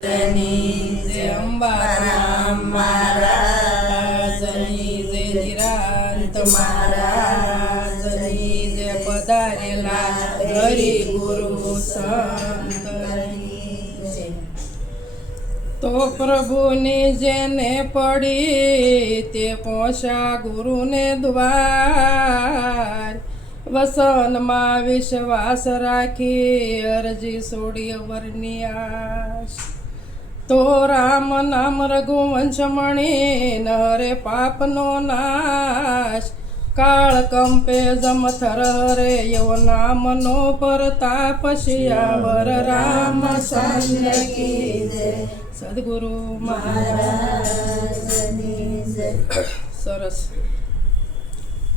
જય અંબારામ મહારાજની જય નિરાંત મહારાજની જય પધારેલા હરિ ગુરુ સંતની તો પ્રભુની જેને પડી તે પહોંચ્યા ગુરુને દ્વાર વસનમાં વિશ્વાસ રાખી અરજી છોડી અવરની આશ તો રામ નામ રઘુવંશ મણી નરે પાપનો નાશ કાળ કંપે જમથર હરે એવો નામનો પ્રતાપ શિયાવર રામ ચંદ્ર કી જય સદગુરુ મહારાજની જય. સરસ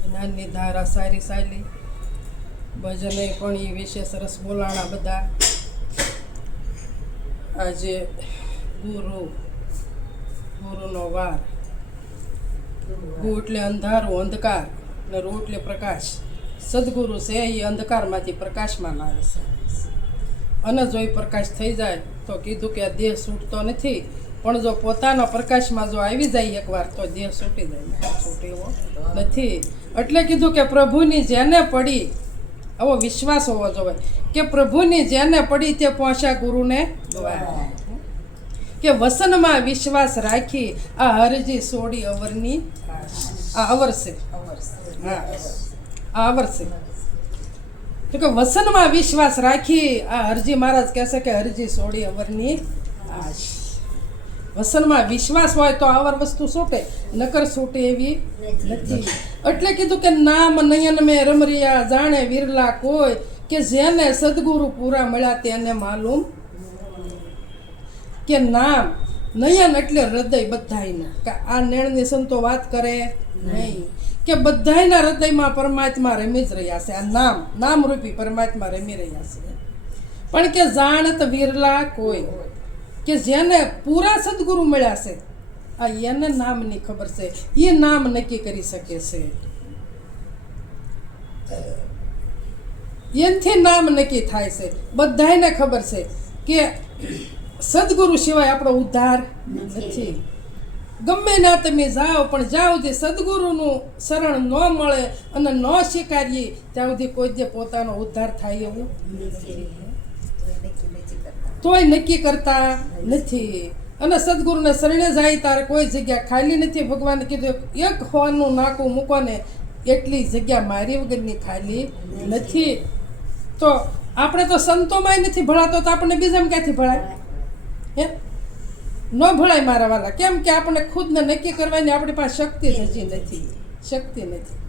જ્ઞાનની ધારા સારી સારી ભજને પણ એ વિશે સરસ બોલાણા બધા. આજે ગુરુનો વાર. ગુ એટલે અંધારું અંધકાર ને રૂ એટલે પ્રકાશ. સદગુરુ છે એ અંધકારમાંથી પ્રકાશમાં લાવે છે. અને જો એ પ્રકાશ થઈ જાય તો કીધું કે આ દેહ છૂટતો નથી, પણ જો પોતાના પ્રકાશમાં જો આવી જાય એકવાર તો દેહ છૂટી જાય, છૂટેવો નથી. એટલે કીધું કે પ્રભુની જેને પડી, આવો વિશ્વાસ હોવો જોઈએ કે પ્રભુની જેને પડી તે પહોંચ્યા ગુરુને દ્વાર. કે વસનમાં વિશ્વાસ રાખી આ હરજી છોડી અવરની આ અવરશે. હા, આ અવરશે. તો કે વસનમાં વિશ્વાસ રાખી આ હરજી મહારાજ કહેશે કે હરજી છોડી અવરની આશ. વસનમાં વિશ્વાસ હોય તો આવર વસ્તુ છૂટે, નકર છૂટે એવી નથી. એટલે કીધું કે નામ નયન મેં રમરિયા જાણે વિરલા કોઈ, કે જેને સદગુરુ પૂરા મળ્યા તેને માલુમ. કે નામ નયન એટલે હૃદય બધાયના, કે આ નેણની સંતો વાત કરે નહીં, કે બધાયના હૃદયમાં પરમાત્મા રમી જ રહ્યા છે. આ નામ રૂપી પરમાત્મા રમી રહ્યા છે. પણ કે જાણત વિરલા કોઈ, કે જેને પૂરા સદગુરુ મળ્યા છે આ એને નામની ખબર છે, એ નામ નક્કી કરી શકે છે. એનથી નામ નક્કી થાય છે. બધાને ખબર છે કે સદગુરુ સિવાય આપણો ઉદ્ધાર નથી. ગમે ના તમે જાઓ, પણ જ્યાં સુધી સદગુરુનું શરણ ન મળે અને ન સ્વીકારીએ ત્યાં સુધી કોઈ જે પોતાનો ઉદ્ધાર થાય એવું તોય નક્કી કરતા નથી. અને સદગુરુને શરણે જાય ત્યારે કોઈ જગ્યા ખાલી નથી. ભગવાને કીધું એક હોવાનું નાકું મૂકો ને એટલી જગ્યા મારી વગરની ખાલી નથી. તો આપણે તો સંતોમાંય નથી ભળાતો, તો આપણને બીજામાં ક્યાંથી ભળાય? હે, ન ભળાય મારા વાલા. કેમ કે આપણે ખુદને નક્કી કરવાની આપણી પાસે શક્તિ જ હજી નથી, શક્તિ નથી.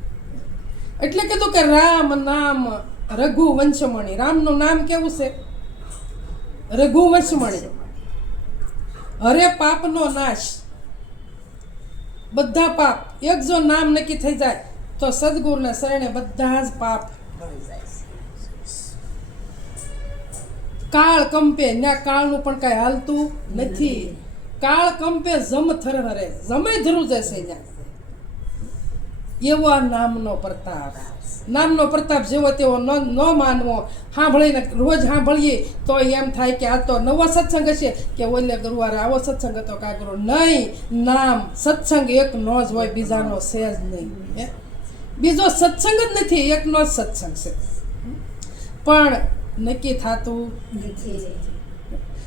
એટલે કીધું કે રામ નામ રઘુવંશમણી. રામનું નામ કેવું છે? રઘુવંશમણી. હરે પાપનો નાશ. બધા પાપ એક જો નામ નક્કી થઈ જાય તો સદગુરુના શરણે બધા જ પાપ કાળ કંપે. ત્યાં કાળનું પણ કાંઈ હાલતું નથી. કાળ કંપે જમ થરહરે, જમે ધરું જશે ત્યાં. એવો આ નામનો પ્રતાપ. નામનો પ્રતાપ જેવો તેવો ન માનવો. સાંભળીને રોજ સાંભળીએ તો એમ થાય કે આ તો નવો સત્સંગ હશે, કે ઓલે ગુરુવારે આવો સત્સંગ હતો કા ગુરુ. નહીં, નામ સત્સંગ એક નો જ હોય, બીજાનો છે જ નહીં. બીજો સત્સંગ જ નથી, એકનો જ સત્સંગ છે. પણ નક્કી થતું નથી.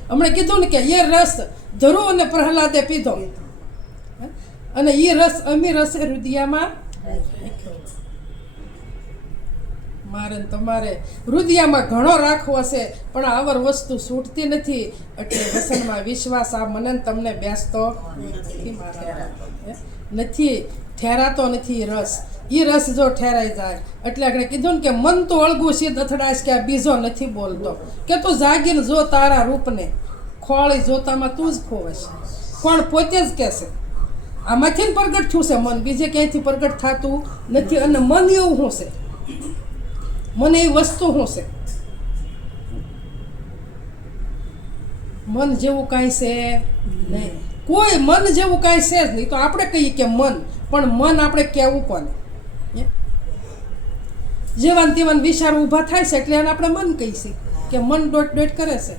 હમણાં કીધું ને કે એ રસ ધરુ અને પ્રહલાદે પીધો, અને એ રસ અમી રસે રુદિયામાં. મારે તમારે રુદિયામાં ઘણો રાખવો છે, પણ આવર વસ્તુ છૂટતી નથી. એટલે વસનમાં વિશ્વાસ આ મને તમને બેસતો નથી, ઠેરાતો નથી. રસ એ રસ જો ઠેરાઈ જાય એટલે આપણે કીધું ને કે મન તો અળગું સીધ અથડાશ, કે આ બીજો નથી બોલતો. કે તું જાગીને જો તારા રૂપને, ખોળી જોતામાં તું જ ખોવશ. કોણ? પોતે જ કહેશે. આમાંથી પ્રગટ થયું છે મન, બીજે ક્યાંયથી પ્રગટ થતું નથી. અને મન એવું શું છે? મને એ વસ્તુ શું છે? મન જેવું કાંઈ છે નહીં. કોઈ મન જેવું કાંઈ છે જ નહીં. તો આપણે કહીએ કે મન, પણ મન આપણે કહેવું કોને? જેવાન તેવાન વિચાર ઊભા થાય છે એટલે એને આપણે મન કહીશું કે મન ડોટ ડોટ કરે છે.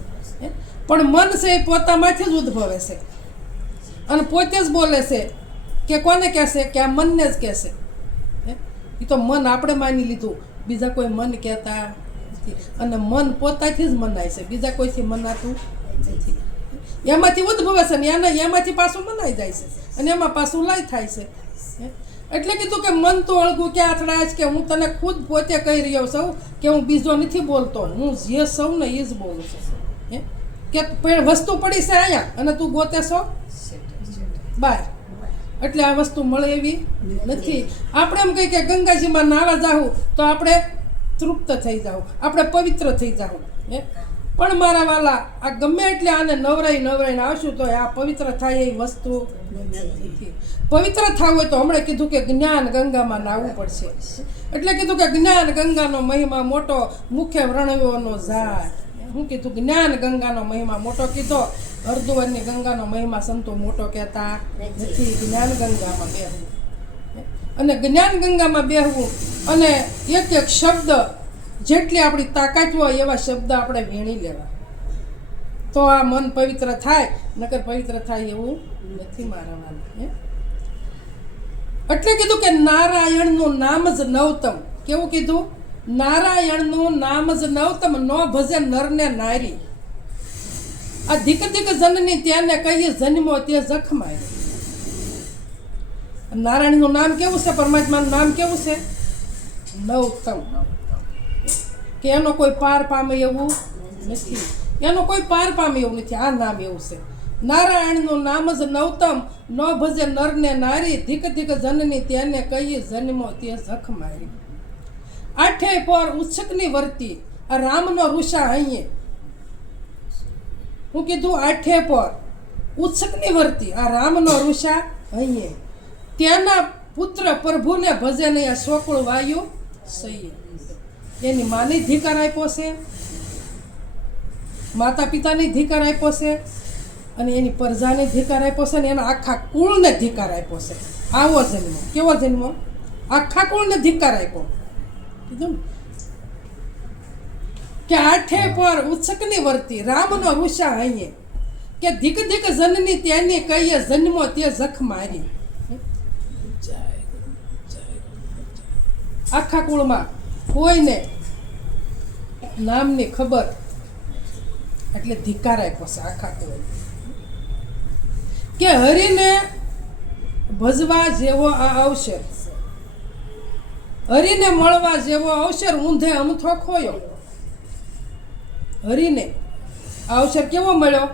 પણ મન છે એ પોતામાંથી જ ઉદ્ભવે છે અને પોતે જ બોલે છે કે કોને કહેશે કે આ મનને જ કહેશે. એ તો મન આપણે માની લીધું, બીજા કોઈ મન કહેતા નથી. અને મન પોતાથી જ મનાય છે, બીજા કોઈથી મનાતું નથી. એમાંથી ઉદ્ભવે છે ને એમાંથી પાછું મનાઈ જાય છે અને એમાં પાછું લય થાય છે. એટલે કીધું કે મન તો અળગું કે અથડાશ, કે હું તને ખુદ પોતે કહી રહ્યો છું કે હું બીજો નથી બોલતો, હું જે સૌ ને એ જ બોલું છું. કે વસ્તુ પડી છે અહીંયા અને તું ગોતે છો બહાર. એટલે આ વસ્તુ મળે એવી નથી. આપણે એમ કહીએ કે ગંગાજીમાં નાવા જાવું તો આપણે તૃપ્ત થઈ જાવ, આપણે પવિત્ર થઈ જાવ. પણ મારા વાલા, આ ગમે એટલે આને નવરાઈને આવશું તો આ પવિત્ર થાય એ વસ્તુ નથી. પવિત્ર થવું હોય તો હમણાં કીધું કે જ્ઞાન ગંગામાં નાહવું પડશે. એટલે કીધું કે જ્ઞાન ગંગાનો મહિમા મોટો, મુખ્ય વર્ણવ્યોનો ઝાડ. હું કીધું જ્ઞાન ગંગાનો મહિમા મોટો કીધો, હરદુવરની ગંગાનો મહિમા સંતો મોટો કહેતા નથી. જ્ઞાન ગંગામાં બેહવું અને જ્ઞાન ગંગામાં બેહવું અને એક એક શબ્દ જેટલી આપણી તાકાત હોય એવા શબ્દ આપણે વીણી લેવા, તો આ મન પવિત્ર થાય. નકર પવિત્ર થાય એવું નથી મારા વાલા. એટલે કીધું કે નારાયણનું નામ જ નવતમ. કેવું કીધું? નારાયણનું નામ જ નવતમ, ન ભજે નરને નારી. આ ધીક ધીક જનની તેને કહીએ જન્મો તે જખમાય. નારાયણનું નામ કેવું છે? પરમાત્માનું નામ કેવું છે? નવતમ. કે એનો કોઈ પાર પામે એવું નથી, એનો કોઈ પાર પામે એવું નથી. આ નામ એવું છે. નારાયણનું નામ જ નવતમ, ન ભજે નરને નારી. ધીક ધીક જનની તેને કહીએ જન્મો તે જખ મારી. આઠે પર ઉછકની વર્તી, આ રામનો ઋષા અહીંયા. હું કીધું આઠે પર ઉછકની વર્તી, આ રામનો ઋષા અહીંયા. ત્યાંના પુત્ર પ્રભુને ભજે નહીં, આ સોકળ વાયુ સહી. એની માને ધિકાર આપ્યો છે, માતા પિતાને ધિકાર આપ્યો છે અને એની પ્રજાને ધિકાર આપ્યો છે, અને એના આખા કુળને ધિકાર આપ્યો છે. આવો જન્મ, કેવો જન્મ? આખા કુળને ધિકાર આપ્યો. કીધું કે આઠે પર ઉછકની વર્તી, રામનો ઋષા અહીંયા. કે ધીક ધીક જનની તેની કહીએ જન્મો તે જખ મારી. આખા કુળમાં કોઈને નામની ખબર, એટલે ધિકાર આપ્યો છે આખા કુળ. કે હરિને ભજવા જેવો આ અવસર, હરિને મળવા જેવો અવસર ઊંધે અમથો ખોયો. હરિને આ અવસર કેવો મળ્યો?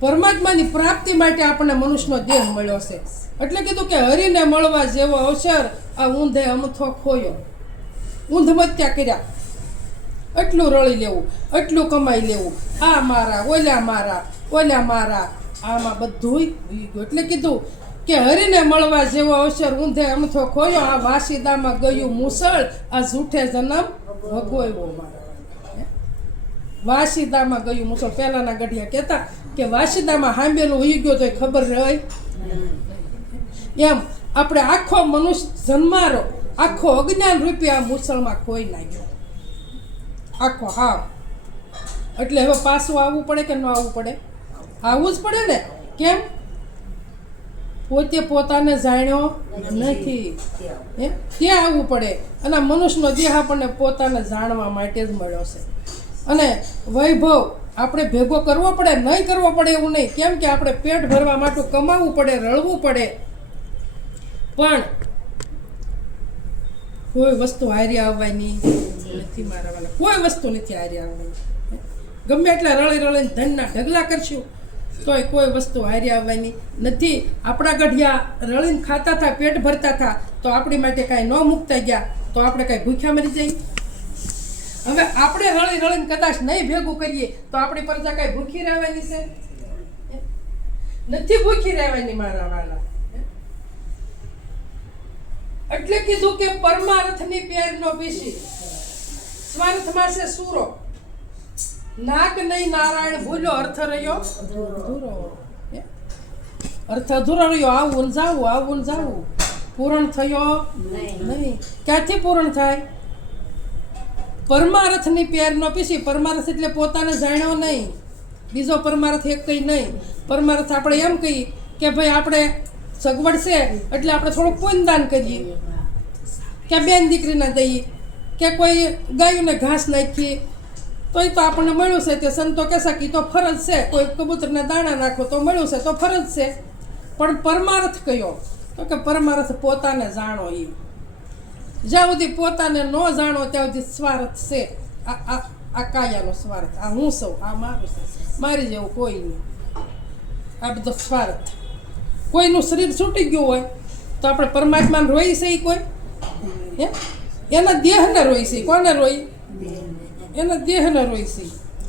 પરમાત્માની પ્રાપ્તિ માટે આપણને મનુષ્યનો દેહ મળ્યો છે. એટલે કીધું કે હરિને મળવા જેવો અવસર આ ઊંધે અમથો ખોયો. ઊંધમત્યા કર્યા, એટલું રળી લેવું, એટલું કમાઈ લેવું, આ મારા, ઓલા મારા, ઓલા મારા, આમાં બધુંય ગયું. એટલે કીધું કે હરિને મળવા જેવો અવસર ઊંધે અમથો ખોયો. આ વાસીદામાં ગયું મુસળ, આ જૂઠે જન્મ ભોગવ્યો મારા. વાસીદામાં ગયું મુસળ. પહેલાના ગઢિયા કહેતા કે વાસીદામાં હાંભેલું હોઈ ગયો તો ખબર રહે. એમ આપણે આખો મનુષ્ય જન્મારો, આખો અજ્ઞાન રૂપી આ મુસળમાં ખોઈ નાખ્યો આખો. હા, એટલે હવે પાછું આવવું પડે કે ન આવવું પડે? આવવું જ પડે ને. કેમ? પોતે પોતાને જાણ્યો નથી, ત્યાં આવવું પડે. અને મનુષ્યનો દેહ આપણને પોતાને જાણવા માટે જ મળ્યો છે. અને વૈભવ આપણે ભેગો કરવો પડે, નહીં કરવો પડે એવું નહીં. કેમ કે આપણે પેટ ભરવા માટે કમાવવું પડે, રળવું પડે. પણ કોઈ વસ્તુ હારી આવવાની નથી મારા વાલા, કોઈ વસ્તુ નથી હારી આવવાની. ગમે એટલા રળી રળીને ધનના ઢગલા કરશું તોય કોઈ વસ્તુ હારી આવવાની નથી. આપણા ગઢિયા રળીને ખાતા હતા, પેટ ભરતા હતા, તો આપણી માટે કાંઈ ન મૂકતા ગયા તો આપણે કાંઈ ભૂખ્યા મરી જઈએ? હવે આપણે રળી રળીને કદાચ નહીં ભેગું કરીએ તો આપણી પ્રજા કાંઈ ભૂખી રહેવાની છે? નથી ભૂખી રહેવાની મારા વાલા. એટલે કીધું કે પરમાર્થની પેર નો પીસી, સ્વાર્થમાં છે સૂરો. નાક નહીં નારાયણ ભૂલ્યો, અર્થ રહ્યો અધૂરો. અર્થ અધૂરો રહ્યો. આવું જાવું, આવું જાવું, પૂરણ થયો નહીં. ક્યાંથી પૂરણ થાય? પરમાર્થની પેર ન પીસી. પરમાર્થ એટલે પોતાને જાણ્યો નહીં, બીજો પરમાર્થ એક કંઈ નહીં. પરમાર્થ આપણે એમ કહીએ કે ભાઈ આપણે સગવડ છે એટલે આપણે થોડુંક પુણ્યદાન કરીએ, કે બેન દીકરીને દઈએ, કે કોઈ ગાયોને ઘાસ નાખીએ, તોય તો આપણને મળ્યું છે. તે સંતો કહેશે કે તો ફરજ છે. કોઈ કબૂતરના દાણા નાખો તો મળ્યું છે તો ફરજ છે. પણ પરમાર્થ કયો? તો કે પરમાર્થ પોતાને જાણો. એ જ્યાં સુધી પોતાને ન જાણો ત્યાં સુધી સ્વાર્થ છે. આ કાયાનો સ્વાર્થ, આ હું સૌ, આ મારું છે, મારી જેવું કોઈ નહીં. આ બધો સ્વાર્થ. કોઈનું શરીર છૂટી ગયું હોય તો આપણે પરમાત્માને રોઈ છે કોઈ? હે? એના દેહને રોઈ છે. કોને રોઈ? એના દેહને રોઈ છે,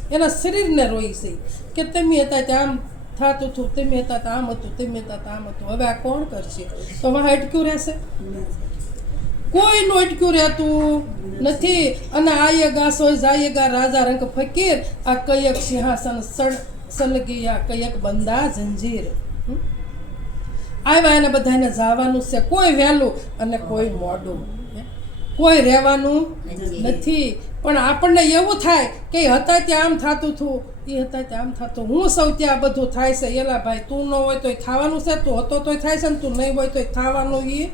એના શરીરને રોઈ છે કે તમે હતા ત્યાં આમ થતું હતું, તમે હતા ત્યાં આમ હતું, તમે હતા ત્યાં આમ હતું. હવે આ કોણ કરશે? તો વાહ અટક્યું રહેશે? કોઈનું અટક્યું રહેતું નથી. અને આયેગા સોય જાયેગા રાજા રંગ ફકીર, આ કયક સિંહાસન સલગિયા કયક બંદા જંજીર. આવ્યા એને બધાને જવાનું છે, કોઈ વહેલું અને કોઈ મોડું, કોઈ રહેવાનું નથી. પણ આપણને એવું થાય કે હતા ત્યાં આમ થતું હતું, એ હતા ત્યાં આમ થતું, હું સૌ ત્યાં બધું થાય છે. એલા ભાઈ, તું ન હોય તોય થવાનું છે, તું હતો તોય થાય છે, ને તું નહીં હોય તોય થવાનું. એ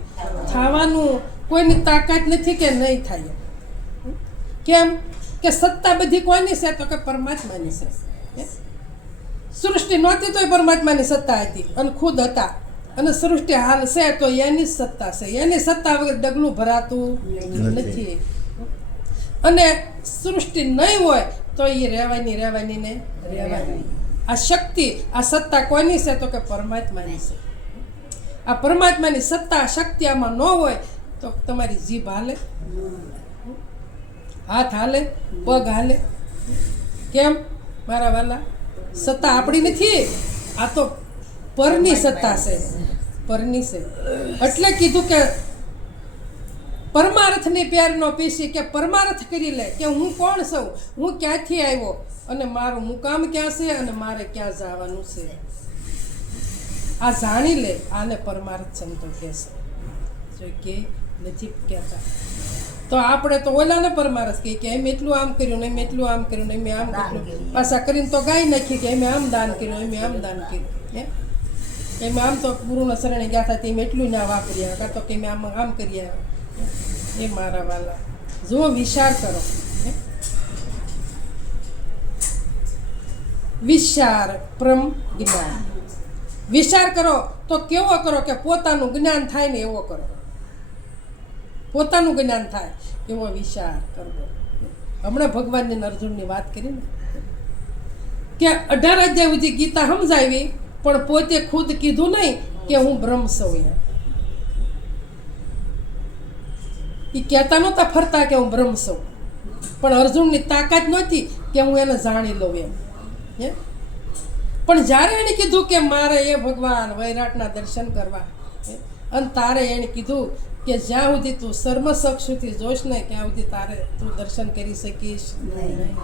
થવાનું. કોઈની તાકાત નથી કે નહીં થાય. કેમ કે સત્તા બધી કોની છે? તો કે પરમાત્માની છે. સૃષ્ટિ નહોતી તોય પરમાત્માની સત્તા હતી અને ખુદ હતા. અને સૃષ્ટિ હાલ છે તો એની જ સત્તા છે. એની સત્તા વગર ડગલું ભરાતું નથી. અને સૃષ્ટિ નહીં હોય તો એ રહેવાની ને રહેવાની. આ શક્તિ, આ સત્તા કોની છે? તો કે પરમાત્માની છે. આ પરમાત્માની સત્તા શક્તિ આમાં ન હોય તો તમારી જીભ હાલે, હાથ હાલે, પગ હાલે. કેમ મારા વાલા? સત્તા આપણી નથી, આ તો પરની સત્તા છે, પરની છે. એટલે કીધું કે પરમાર્થની પેર નો પીસી, કે પરમાર્થ કરી લે કે હું કોણ છું, હું ક્યાંથી આવ્યો અને મારું મુકામ ક્યાં છે અને મારે ક્યાં જવાનું છે. આ જાણી લે. આને પરમાર્થ સંતો કહે છે. જો કે નથી કહેતા તો આપણે તો ઓલાને પરમાર્થ કહીએ કે એમ એટલું આમ કર્યું ને એમ એટલું આમ કર્યું ને એમ આમ કર્યું. પાછા કરીને તો ગાઈ નાખી કે એમ આમ દાન કર્યું, એમ આમ દાન કર્યું. એમ આમ તો ગુરુના શરણે ગયા હતા તેમ એટલું ના વાપર્યા, કાં તો કે આમ કર્યા. એ મારા વાલા, જો વિચાર કરો. વિચાર પ્રમ જ્ઞાન. વિચાર કરો તો કેવો કરો? કે પોતાનું જ્ઞાન થાય ને એવો કરો. પોતાનું જ્ઞાન થાય એવો વિચાર કરવો. હમણાં ભગવાનની અર્જુનની વાત કરી ને કે 18 અધ્યાય સુધી ગીતા સમજાવી, પણ પોતે ખુદ કીધું નહીં કે હું બ્રહ્મ છું. એ કહેતા નહોતા ફરતા કે હું બ્રહ્મ છું, પણ અર્જુનની તાકાત નહોતી કે હું એને જાણી લઉં એમ. પણ જ્યારે એને કીધું કે મારે એ ભગવાન વૈરાટના દર્શન કરવા, અને તારે એને કીધું કે જ્યાં સુધી તું સર્વચક્ષુથી જોશ ને ત્યાં સુધી તારે તું દર્શન કરી શકીશ નહીં.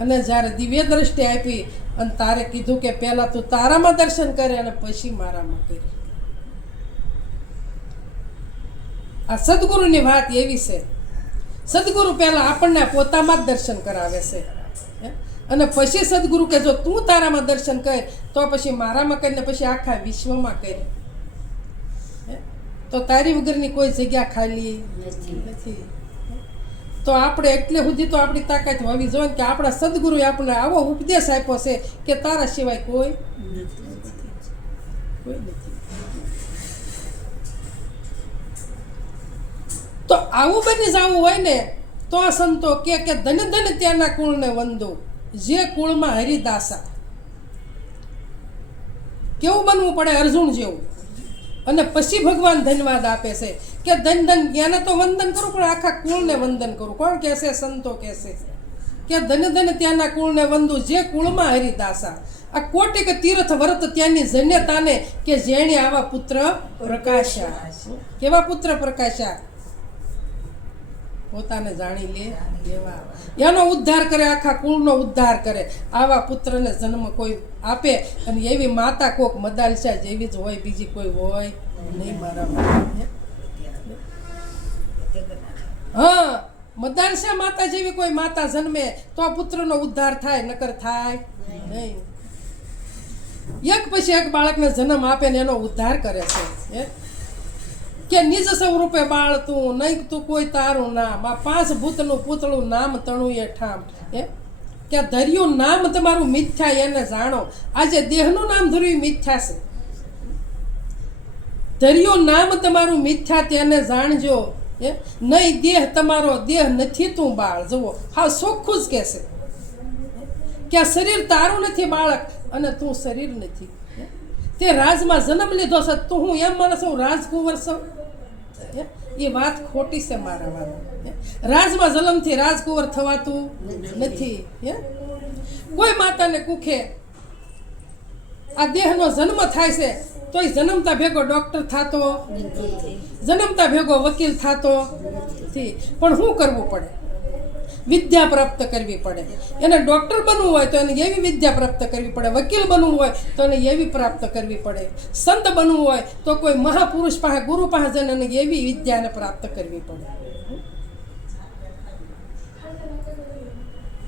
અને જ્યારે દિવ્ય દ્રષ્ટિ આપી અને તારે કીધું કે પહેલાં તું તારામાં દર્શન કરે અને પછી મારામાં કરી. આ સદગુરુની વાત એવી છે. સદગુરુ પહેલાં આપણને પોતામાં જ દર્શન કરાવે છે, અને પછી સદગુરુ કે જો તું તારામાં દર્શન કર તો પછી મારામાં કરીને પછી આખા વિશ્વમાં કરી. તો તારી વગરની કોઈ જગ્યા ખાલી નથી. તો આપણે એટલે સુધી તો આપણી તાકાત હોવી જોઈએ કે આપણા સદગુરુએ આપણને આવો ઉપદેશ આપ્યો છે કે તારા સિવાય કોઈ નથી. તો આવું બની જવું હોય ને તો આ સંતો કે ધન ધન ત્યાંના કુળને વંદો, જે કુળમાં હરિદાસા. કેવું બનવું પડે? અર્જુન જેવું. અને પછી ભગવાન ધન્યવાદ આપે છે કે ધન ધન એને તો વંદન કરું પણ આખા કુળને વંદન કરું. કોણ કહેશે? સંતો કહેશે કે ધન ધન ત્યાંના કુળને વંદુ, જે કુળમાં હરિદાસા. આ કોટિક તીર્થ વ્રત ત્યાંની જન્યતાને કે જેણે આવા પુત્ર પ્રકાશ્યા. કેવા પુત્ર પ્રકાશ્યા? પોતાને જાણી લે એવા. એનો ઉદ્ધાર કરે, આખા કુળનો ઉદ્ધાર કરે. આવા પુત્રને જન્મ કોઈ આપે અને એવી માતા કોક મદાલસા જેવી જ હોય, બીજી કોઈ હોય નહીં મારા. હા, મતદાન છે માતા જેવી કોઈ માતા જન્મે તો આ પુત્રનો ઉદ્ધાર થાય, નકર થાય નહીં. એક પછી એક બાળકને જન્મ આપે ને એનો ઉદ્ધાર કરે છે કે નિજ સ્વરૂપે બાળ તું નહીં તું કોઈ તારું નામ, આ 5 ભૂતનું પૂતળું નામ તણું એ ઠામ. કે ધર્યું નામ તમારું મિથ્યા એને જાણો. આજે દેહનું નામ ધર્યું મિથ્યા છે. ધર્યું નામ તમારું મિથ્યા તેને જાણજો. નહીં દેહ તમારો, દેહ નથી તું બાળ. જુઓ હા ચોખ્ખું જ કહેશે કે આ શરીર તારું નથી બાળક, અને તું શરીર નથી. તે રાજમાં જન્મ લીધો છે, તું હું એમ માને છું રાજકુંવર છું? એ વાત ખોટી છે મારા વાળા. રાજમાં જન્મથી રાજકુંવર થવાતું નથી. કોઈ માતાને કુખે આ દેહનો જન્મ થાય છે તો એ જન્મતા ભેગો ડોક્ટર થતો, જન્મતા ભેગો વકીલ થતો નથી. પણ શું કરવું પડે? વિદ્યા પ્રાપ્ત કરવી પડે. એને ડૉક્ટર બનવું હોય તો એને એવી વિદ્યા પ્રાપ્ત કરવી પડે, વકીલ બનવું હોય તો એને એવી પ્રાપ્ત કરવી પડે, સંત બનવું હોય તો કોઈ મહાપુરુષ પાસે, ગુરુ પાસે જઈને એને એવી વિદ્યાને પ્રાપ્ત કરવી પડે.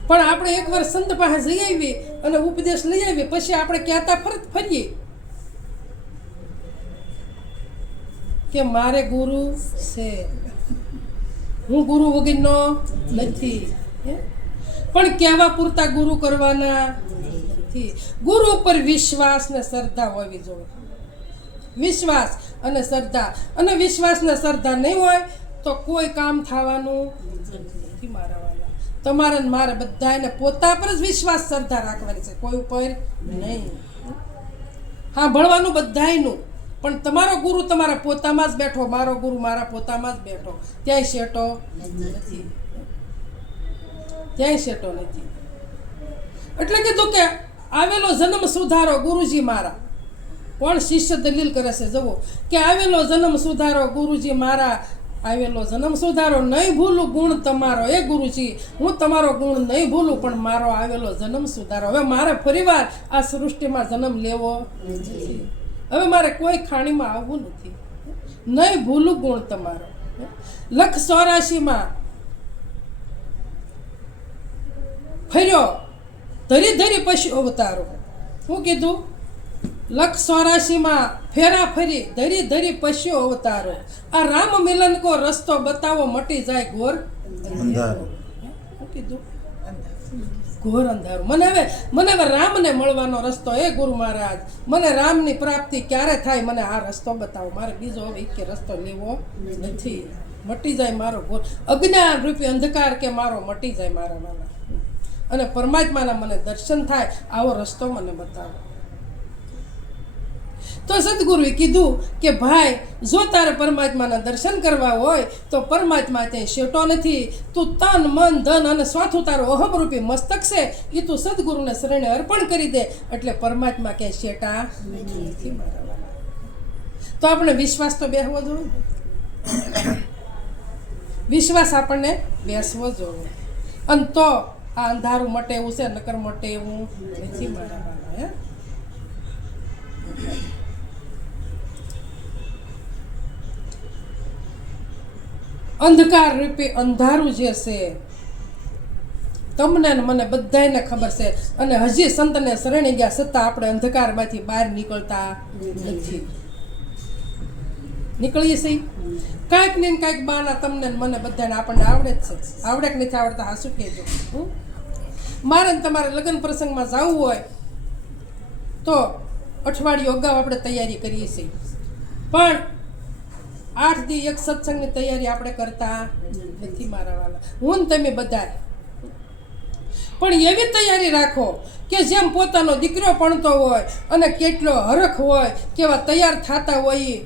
પણ આપણે એકવાર સંત પાસે જઈ આવી અને ઉપદેશ લઈ આવી, પછી આપણે કહેતા ફરીએ કે મારે ગુરુ છે, હું ગુરુ વગરનો નથી. પણ કહેવા પૂરતા ગુરુ કરવાના નથી. ગુરુ ઉપર વિશ્વાસ ને શ્રદ્ધા હોવી જોઈએ. વિશ્વાસ અને શ્રદ્ધા, અને વિશ્વાસ ને શ્રદ્ધા નહીં હોય તો કોઈ કામ થવાનું નથી મારા વાલા. તમારે મારે બધાને પોતા પર જ વિશ્વાસ શ્રદ્ધા રાખવાની છે, કોઈ ઉપર નહીં. હા ભણવાનું બધાયનું, પણ તમારો ગુરુ તમારા પોતામાં જ બેઠો, મારો ગુરુ મારા પોતામાં જ બેઠો. ત્યાંય શેટો નથી, ત્યાંય શેટો નથી. એટલે કીધું કે આવેલો જન્મ સુધારો ગુરુજી મારા. કોણ શિષ્ય દલીલ કરે છે? જુઓ કે આવેલો જન્મ સુધારો ગુરુજી મારા, આવેલો જન્મ સુધારો, નહીં ભૂલું ગુણ તમારો. એ ગુરુજી હું તમારો ગુણ નહીં ભૂલું, પણ મારો આવેલો જન્મ સુધારો. હવે મારે ફરીવાર આ સૃષ્ટિમાં જન્મ લેવો નથી. હવે મારે કોઈ ખાણીમાં આવવું નથી. નહીં ભૂલું ગુણ તમારો. 184માં ફર્યો ધરી ધરી પશુ અવતારો. શું કીધું? 184માં ફેરા ફરી ધરી ધરી પશુ અવતારો. આ રામ મિલન કો રસ્તો બતાવો, મટી જાય ઘોર અંધારો. શું કીધું? ઘોર અંધારું. મને હવે રામને મળવાનો રસ્તો, એ ગુરુ મહારાજ મને રામની પ્રાપ્તિ ક્યારે થાય, મને આ રસ્તો બતાવો. મારે બીજો હવે કે રસ્તો લેવો નથી. મટી જાય મારો ઘોર અજ્ઞાન રૂપી અંધકાર, કે મારો મટી જાય મારા વાલા, અને પરમાત્માના મને દર્શન થાય, આવો રસ્તો મને બતાવો. તો સદગુરુએ કીધું કે ભાઈ જો તારે પરમાત્માના દર્શન કરવા હોય તો પરમાત્મા ત્યાં શેટો નથી. તું તન મન ધન અને ચોથું તારું અહમરૂપી મસ્તક છે, એ તું સદગુરુને શરણે અર્પણ કરી દે, એટલે પરમાત્મા ક્યાંય શેટા નથી. તો આપણે વિશ્વાસ તો બેસવો જોઈએ, વિશ્વાસ આપણને બેસવો જોઈએ. અને તો આ અંધારું મટે એવું છે, નકર મટે એવું નથી મારા વાલા. હે અંધકાર રૂપી અંધારું જે છે, તમને મને બધાને ખબર છે, અને હજી સંતને શરણે ગયા છતાં આપણે અંધકારમાંથી બહાર નીકળતા નથી. નીકળીએ છીએ કાંઈક ને કાંઈક બાના, તમને મને બધાને આપણને આવડે જ છે. આવડે કે નથી આવડતા હા શું કહેજો. મારે તમારે લગ્ન પ્રસંગમાં જવું હોય તો અઠવાડિયું અગાઉ આપણે તૈયારી કરીએ છીએ, પણ 8 દી એક સત્સંગની તૈયારી આપણે કરતા નથી મારા વાલા. હું ને તમે બધા પણ એવી તૈયારી રાખો કે જેમ પોતાનો દીકરો ભણતો હોય અને કેટલો હરખ હોય, કેવા તૈયાર થતા હોય,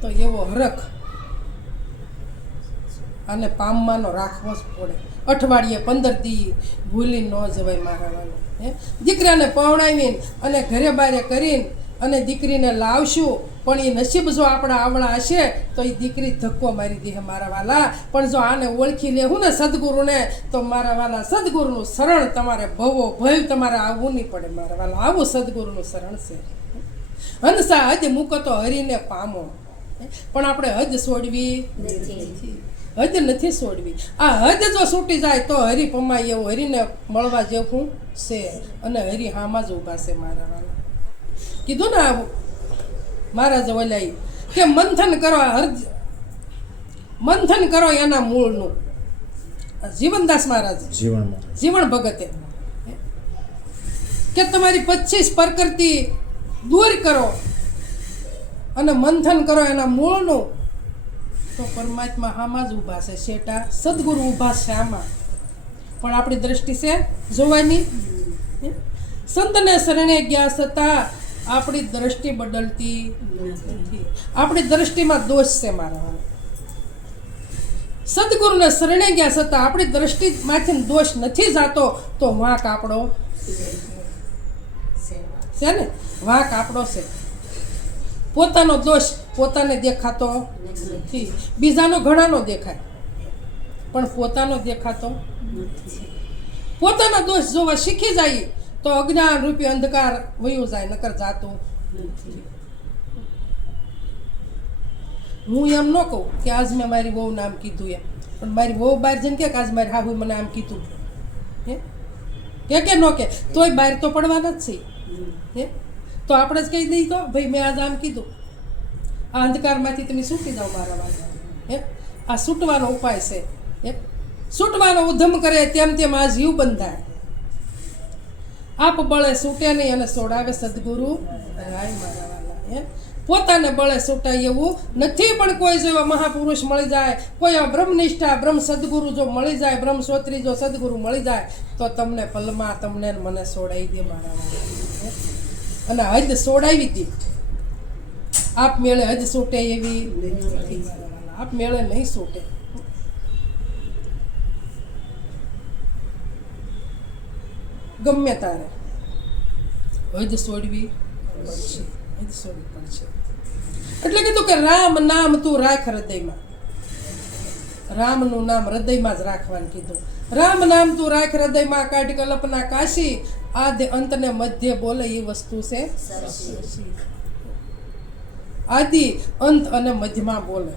તો એવો હરખ અને પામવાનો રાખવો જ પડે. અઠવાડિયે 15 દી ભૂલી ન જવાય મારા વાલા. દીકરાને પવણાવીને અને ઘરે બારે કરીને અને દીકરીને લાવશું, પણ એ નસીબ જો આપણા આવડા હશે તો એ દીકરી ધક્કો મારી દે મારા વાલા. પણ જો આને ઓળખી લેવું ને સદગુરુને, તો મારા વાલા સદગુરુનું શરણ તમારે ભવો ભય તમારે આવવું નહીં પડે મારા વાલા. આવું સદગુરુનું શરણ છે. હંસા હજ મૂકો તો હરીને પામો. પણ આપણે હદ છોડવી નથી. હદ નથી છોડવી. આ હદ જો છૂટી જાય તો હરી પમાય એવું, હરીને મળવા જેવું છે. અને હરી હામાં જ ઊભા છે મારા વાલા. કીધું ને આવું મહારાજ ઓલાઈ કે મંથન કરો એના મૂળનું. જીવનદાસ મહારાજ જીવન ભગતે કે તમારી 25 પ્રકૃતિ દૂર કરો અને મંથન કરો એના મૂળનું, તો પરમાત્મા હામાં જ ઊભા છે. શેટા સદગુરુ ઊભા છે આમાં. પણ આપણી દ્રષ્ટિ છે જોવાની. સંતને શરણે ગયા છતાં આપણી દ્રષ્ટિ બદલતી નથી. આપણી દ્રષ્ટિમાં દોષ છે મારા. સદગુરુને શરણે ગયા છતાં આપણી દ્રષ્ટિમાંથી દોષ નથી જાતો, તો વાંક આપણો છે ને, વાંક આપણો છે. પોતાનો દોષ પોતાને દેખાતો નથી. બીજાનો ઘણાનો દેખાય પણ પોતાનો દેખાતો નથી. પોતાના દોષ જોવા શીખી જાય તો અજ્ઞાન રૂપી અંધકાર વયું જાય, નકર જાતું નથી. હું એમ ન કહું કે આજ મેં મારી વહુ નામ કીધું એમ, પણ મારી વહુ બહાર જઈને કે આજ મારી હાહુ મને આમ કીધું કે ન કે તોય બહાર તો પડવાના જ છે. તો આપણે જ કહી દઈએ તો ભાઈ મેં આજ આમ કીધું. આ અંધકારમાંથી તમે છૂટી જાઓ મારા વાલા. આ છૂટવાનો ઉપાય છે. છૂટવાનો ઉધમ કરે તેમ તેમ આ જીવ બંધાય. આપ બળે છૂટે નહીં અને સોડાવે સદગુરુ રાય મારા વાલા. પોતાને બળે છૂટાય એવું નથી. પણ કોઈ જો એવા મહાપુરુષ મળી જાય, કોઈ એવા બ્રહ્મનિષ્ઠા બ્રહ્મ સદગુરુ જો મળી જાય, બ્રહ્મસોત્રી જો સદગુરુ મળી જાય, તો તમને પલમાં તમને મને સોડાવી દે મારા વાલા. અને હદ સોડાવી દી. આપ મેળે હદ છૂટે એવી નથી. આપ મેળે નહીં છૂટે. ગમે તારે હદ છોડવી પડશે. હદ છોડવી પડશે. એટલે કીધું કે રામ નામ તું રાખ હૃદયમાં. રામનું નામ હૃદયમાં જ રાખવાનું કીધું. રામ નામ તું રાખ હૃદયમાં, કાઢ કલ્પના કાશી. આદિ અંત ને મધ્ય બોલે એ વસ્તુ છે. આદિ અંત અને મધ્યમાં બોલે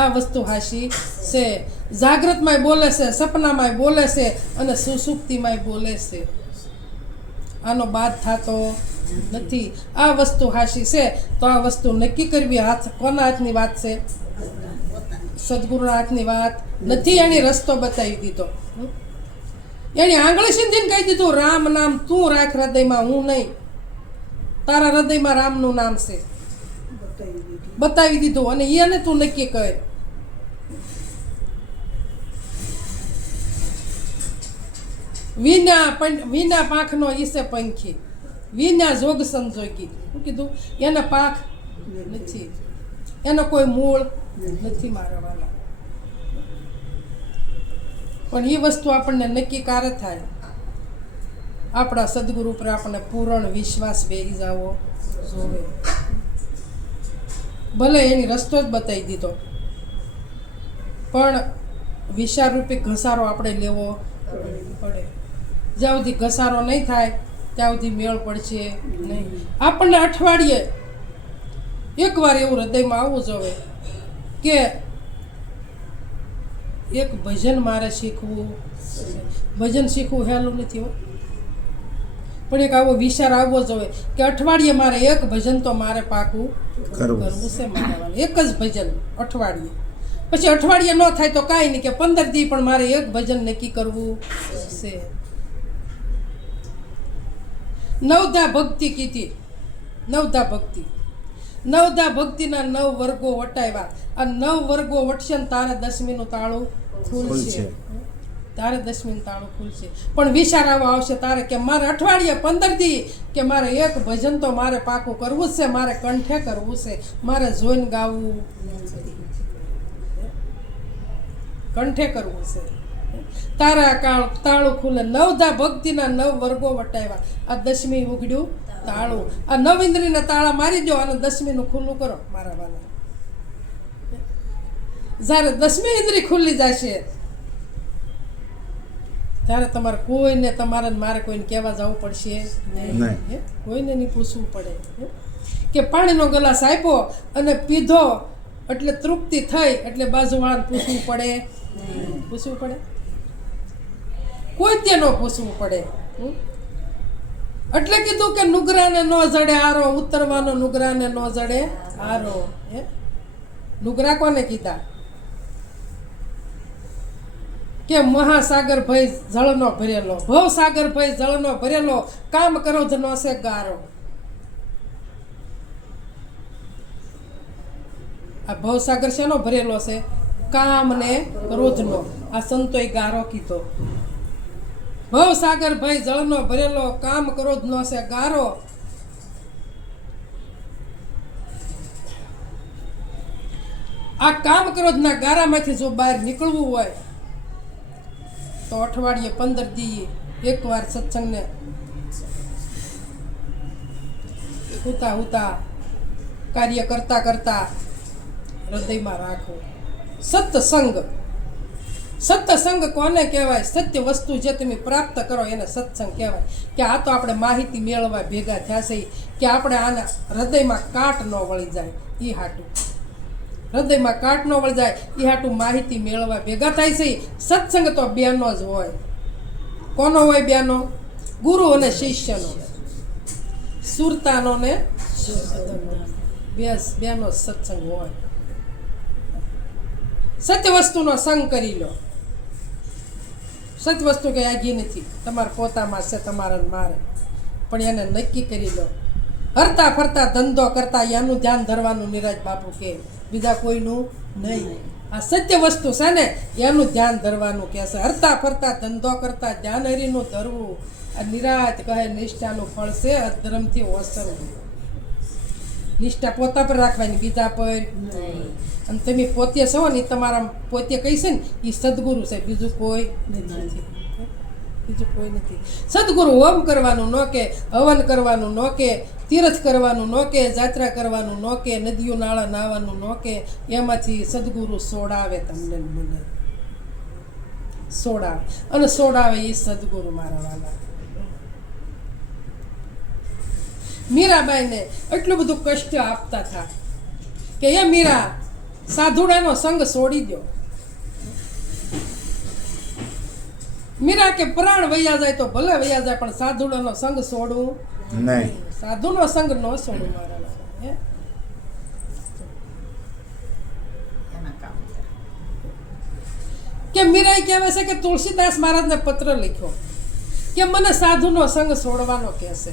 આ વસ્તુ હાશી છે. જાગ્રતમાંય બોલે છે, સપનામાંય બોલે છે અને સુસુપ્તિમાંય બોલે છે. આનો બાદ થતો નથી. આ વસ્તુ હાશી છે. તો આ વસ્તુ નક્કી કરવી હાથ કોના હાથની વાત છે? સદગુરુના હાથની વાત નથી. એની રસ્તો બતાવી દીધો. એની આંગળી સીંધીને કહી દીધું રામ નામ તું રાખ હૃદયમાં, હું નહીં. તારા હૃદયમાં રામનું નામ છે, બતાવી દીધું. અને એને તું નક્કી કર. વિના પાંખનો ઈસે પંખી, વિના જોગ સંજોગી. શું કીધું? એને પાંખ નથી, એનો કોઈ મૂળ નથી મારા વાલા. પણ એ વસ્તુ આપણને નક્કી ક્યારે થાય? આપણા સદગુરુ પર આપણને પૂર્ણ વિશ્વાસ બેસી જાવો જોવે. ભલે એની રસ્તો જ બતાવી દીધો, પણ વિચાર રૂપી ઘસારો આપણે લેવો પડે. જ્યાં સુધી ઘસારો નહીં થાય ત્યાં સુધી મેળ પડશે નહીં. આપણને અઠવાડિયે એકવાર એવું હૃદયમાં આવવું જોઈએ કે એક ભજન મારે શીખવું. ભજન શીખવું હેલું નથી હો, પણ એક આવો વિચાર આવવો જોઈએ કે અઠવાડિયે મારે એક ભજન તો મારે પાકું કરવું છે મારા વાળા. એક જ ભજન અઠવાડિયે. પછી અઠવાડિયે ન થાય તો કાંઈ નહીં, કે 15 દી પણ મારે એક ભજન નક્કી કરવું છે. નવધા ભક્તિ કીધી. નવધા ભક્તિ, નવધા ભક્તિના 9 વર્ગો વટાવ્યા. આ 9 વર્ગો વટશે ને તારે 10મીનું તાળું ખુલશે. તારે 10મીનું તાળું ખુલશે. પણ વિચાર આવો આવશે તારે કે મારે અઠવાડિયે 15 દી કે મારે એક ભજન તો મારે પાકું કરવું જ છે, મારે કંઠે કરવું છે, મારે જોઈને ગાવું, કંઠે કરવું છે. તારા તાળું ખુલે. નવધા ભક્તિના 9 વર્ગો વટાવ્યા. આ 10મી ઉઘડ્યું તાળું. આ 9 ઇન્દ્રિયના તાળા મારી દો અને 10મીનું ખુલ્લું કરો મારા વાલા. જ્યારે 10મી ઇન્દ્રિય ખુલ્લી જશે ત્યારે તમારે કોઈને તમારે મારે કોઈને કહેવા જવું પડશે નહીં. કોઈને નહીં પૂછવું પડે. કે પાણીનો ગ્લાસ આપ્યો અને પીધો એટલે તૃપ્તિ થઈ એટલે બાજુવાળાને પૂછવું પડે? પૂછવું પડે? કોઈ તે ન પૂછવું પડે. એટલે કીધું કે નુગરાને ન જડે આરો, ઉતરવાનો નુગરાને ન જડે આરો. નુગરા કોને કીધા? કે મહાસાગર ભય જળનો ભરેલો, ભવસાગર ભય જળનો ભરેલો, કામ કરો જ નો છે ગારો. આ ભવસાગર શેનો ભરેલો છે? કામ ને ક્રોધનો. આ સંતોએ ગારો કીધો. ભવસાગર ભય જળનો ભરેલો, કામ ક્રોધ નો છે ગારો. આ કામ ક્રોધના ગારામાંથી જો બહાર નીકળવું હોય તો અઠવાડિયે 15 દી એકવાર સત્સંગને હુતા કાર્ય કરતા કરતા હૃદયમાં રાખો. સત્સંગ. સત્સંગ કોને કહેવાય? સત્ય વસ્તુ જે તમે પ્રાપ્ત કરો એને સત્સંગ કહેવાય. કે આ તો આપણે માહિતી મેળવવા ભેગા થયા છે, કે આપણે આના હૃદયમાં કાટ ન વળી જાય એ હાટું. હૃદયમાં કાટ ન વળી જાય એ હાટું માહિતી મેળવવા ભેગા થાય છે. સત્સંગ તો બેનો જ હોય. કોનો હોય બેનો? ગુરુ અને શિષ્યનો. સુરતાનો ને બેનો સત્સંગ હોય. સત્ય વસ્તુનો સંગ કરી લો. સત્ય વસ્તુ કઈ આગી નથી, તમારા પોતામાં છે, તમારા મારે, પણ એને નક્કી કરી લો. હરતા ફરતા ધંધો કરતા એનું ધ્યાન ધરવાનું નિરાજ બાપુ કે, બીજા કોઈનું નહીં. આ સત્ય વસ્તુ છે ને એનું ધ્યાન ધરવાનું કે છે. હરતા ફરતા ધંધો કરતા ધ્યાન હરીનું ધરવું. આ નિરાજ કહે નિષ્ઠાનું ફળ છે અધર્મથી ઓસરવું. નિષ્ઠા પોતા પર રાખવાની, બીજા પર. અને તમે પોતે છો ને તમારા પોતે કહી છે ને એ સદગુરુ છે, બીજું કોઈ નથી. બીજું કોઈ નથી. સદગુરુ હોમ કરવાનું ન કે, હવન કરવાનું ન કે, તીર્થ કરવાનું ન કે, જાત્રા કરવાનું ન કે, નદીઓ નાળા નાવાનું ન કે. એમાંથી સદગુરુ સોડાવે તમને, મને સોડાવે. અને સોડાવે એ સદગુરુ મારા વાલા. મીરાબાઈને એટલું બધું કષ્ટ આપતા હતા કે એ મીરા સાધુડાનો સંગ છોડી દો. મીરા કે પ્રાણ વૈયા જાય તો ભલે વૈયા જાય, પણ સાધુડાનો સંગ છોડવું નહીં. સાધુનો સંગ ન છોડવું મારા. કે મીરા કહેવાય છે કે તુલસીદાસ મહારાજને પત્ર લખ્યો કે મને સાધુનો સંગ છોડવાનો કહેશે.